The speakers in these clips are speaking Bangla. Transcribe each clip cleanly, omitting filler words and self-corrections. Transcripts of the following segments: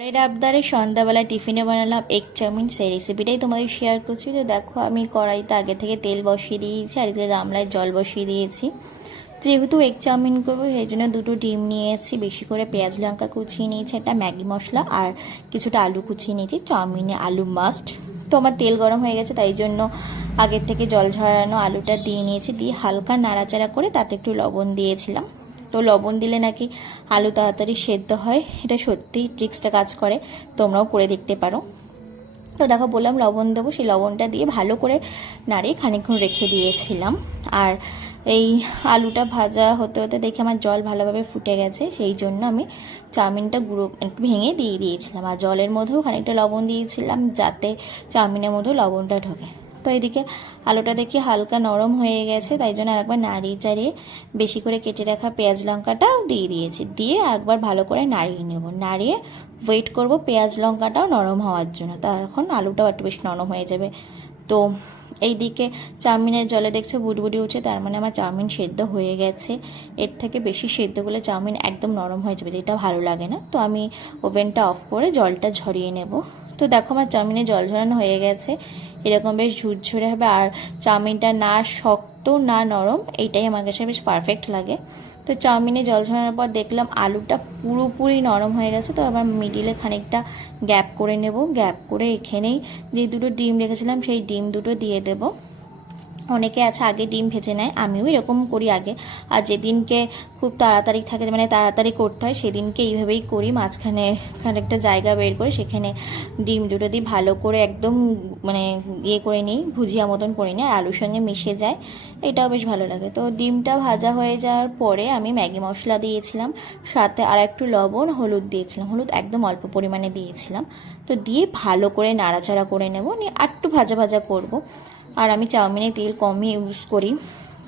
পরের আবদারে সন্ধ্যাবেলা টিফিনে বানালাম এগ চাউমিন। সেই রেসিপিটাই তোমাদের শেয়ার করছি। তো দেখো, আমি কড়াইতে আগে থেকে তেল বসিয়ে দিয়েছি আর এদিকে গামলায় জল বসিয়ে দিয়েছি। যেহেতু এগ চাউমিন করবো সেই জন্য দুটো ডিম নিয়েছি, বেশি করে পেঁয়াজ লঙ্কা কুচিয়ে নিয়েছি, একটা ম্যাগি মশলা আর কিছুটা আলু কুচিয়ে নিয়েছি। চাউমিনে আলু মাস্ট। তো আমার তেল গরম হয়ে গেছে, তাই জন্য আগের থেকে জল ঝরানো আলুটা দিয়ে নিয়েছি, দিয়ে হালকা নাড়াচাড়া করে তাতে একটু লবণ দিয়েছিলাম। তো লবণ দিলে নাকি আলু তাড়াতাড়ি সেদ্ধ হয়, এটা সত্যিই ট্রিক্সটা কাজ করে, তোমরাও করে দেখতে পারো। তো দেখো, বললাম লবণ দেবো, সেই লবণটা দিয়ে ভালো করে নাড়িয়ে খানিকক্ষণ রেখে দিয়েছিলাম। আর এই আলুটা ভাজা হতে হতে দেখে আমার জল ভালোভাবে ফুটে গেছে, সেই জন্য আমি চাউমিনটা গুঁড়ো একটু ভেঙে দিয়ে দিয়েছিলাম। আর জলের মধ্যেও খানিকটা লবণ দিয়েছিলাম যাতে চাউমিনের মধ্যেও লবণটা ঢোকে। তো এদিকে আলুটা দেখি হালকা নরম হয়ে গেছে, তাই জন্য আরেকবার নাড়িয়ে চাড়িয়ে বেশি করে কেটে রাখা পেঁয়াজ লঙ্কাটাও দিয়ে দিয়েছি, দিয়ে আরেকবার ভালো করে নাড়িয়ে নেব। নাড়িয়ে ওয়েট করব পেঁয়াজ লঙ্কাটাও নরম হওয়ার জন্য, তখন আলুটাও একটু বেশ নরম হয়ে যাবে। তো এইদিকে চাউমিনের জলে দেখছো বুটবুটি উঠছে, তার মানে আমার চাউমিন সেদ্ধ হয়ে গেছে। এর থেকে বেশি সেদ্ধ করলে চাউমিন একদম নরম হয়ে যাবে, যেটা ভালো লাগে না। তো আমি ওভেনটা অফ করে জলটা ঝরিয়ে নেব। তো দেখো, আমার চাউমিনে জল ঝরানো হয়ে গেছে, এরকম বেশ ঝুরঝুরে হবে। আর চাউমিনটা না শক্ত না নরম, এইটাই আমার কাছে বেশ পারফেক্ট লাগে। তো চাউমিনে জল ঝরানোর পর দেখলাম আলুটা পুরোপুরি নরম হয়ে গেছে। তো আবার মিডিলে খানিকটা গ্যাপ করে নেব, গ্যাপ করে এখানেই যে দুটো ডিম রেখেছিলাম সেই ডিম দুটো দিয়ে দেব। অনেকে আছে আগে ডিম ভেজে নেয়, আমিও এরকম করি আগে। আর যেদিনকে খুব তাড়াতাড়ি থাকে, মানে তাড়াতাড়ি করতে হয়, সেদিনকে এইভাবেই করি। মাঝখানে একটা জায়গা বের করে সেখানে ডিম দুটো দিয়ে ভালো করে একদম মানে ইয়ে করে নিই, ভুজিয়া মতন করে নিই, আর আলুর সঙ্গে মিশে যায়, এটাও বেশ ভালো লাগে। তো ডিমটা ভাজা হয়ে যাওয়ার পরে আমি ম্যাগি মশলা দিয়েছিলাম, সাথে আর একটু লবণ হলুদ দিয়েছিলাম, হলুদ একদম অল্প পরিমাণে দিয়েছিলাম। তো দিয়ে ভালো করে নাড়াচাড়া করে নেব, নিয়ে একটু ভাজা ভাজা করব। আর আমি চাউমিনে তেল কমই ইউজ করি।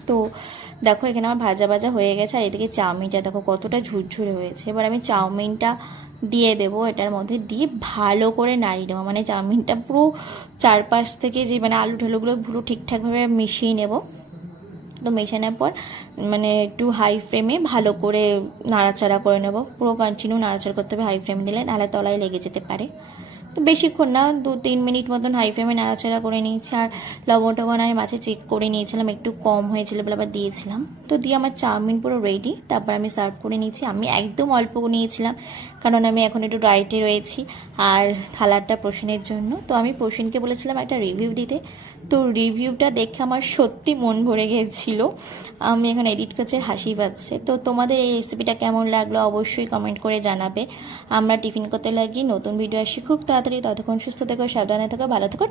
তো দেখো, এখানে আমার ভাজা ভাজা হয়ে গেছে, আর এদিকে চাউমিনটা দেখো কতটা ঝুরঝুরে হয়েছে। এবার আমি চাউমিনটা দিয়ে দেবো, এটার মধ্যে দিয়ে ভালো করে নাড়িয়ে নেবো, মানে চাউমিনটা পুরো চারপাশ থেকে যে মানে আলু ঢালুগুলো পুরো ঠিকঠাকভাবে মিশিয়ে নেব। তো মেশানোর পর মানে একটু হাই ফ্লেমে ভালো করে নাড়াচাড়া করে নেব, পুরো কন্টিনিউ নাড়াচাড়া করতে হবে, হাই ফ্লেম দিলে নাহলে তলায় লেগে যেতে পারে। তো বেশিক্ষণ না, 2-3 মিনিট মতন হাই ফ্লেমে নাড়াচাড়া করে নিয়েছি। আর লবণ টবণ আমি মাঝে চেক করে নিয়েছিলাম, একটু কম হয়েছিল বলে আবার দিয়েছিলাম। তো দিয়ে আমার চাউমিন পুরো রেডি, তারপর আমি সার্ভ করে নিয়েছি। আমি একদম অল্প নিয়েছিলাম, কারণ আমি এখন একটু ডায়েটে রয়েছি, আর থালাটা প্রসেনের জন্য। তো আমি প্রসেনকে বলেছিলাম একটা রিভিউ দিতে, তো রিভিউটা দেখে আমার সত্যি মন ভরে গিয়েছিল। আমি এখন এডিট করছি, হাসি পাচ্ছে। তো তোমাদের এই রেসিপিটা কেমন লাগলো অবশ্যই কমেন্ট করে জানাবে। আমরা টিফিন করতে লাগি, নতুন ভিডিও আসি খুব তাড়াতাড়ি। ততক্ষণ সুস্থ থেকো, সাবধানে থেকো, ভালো থেকো।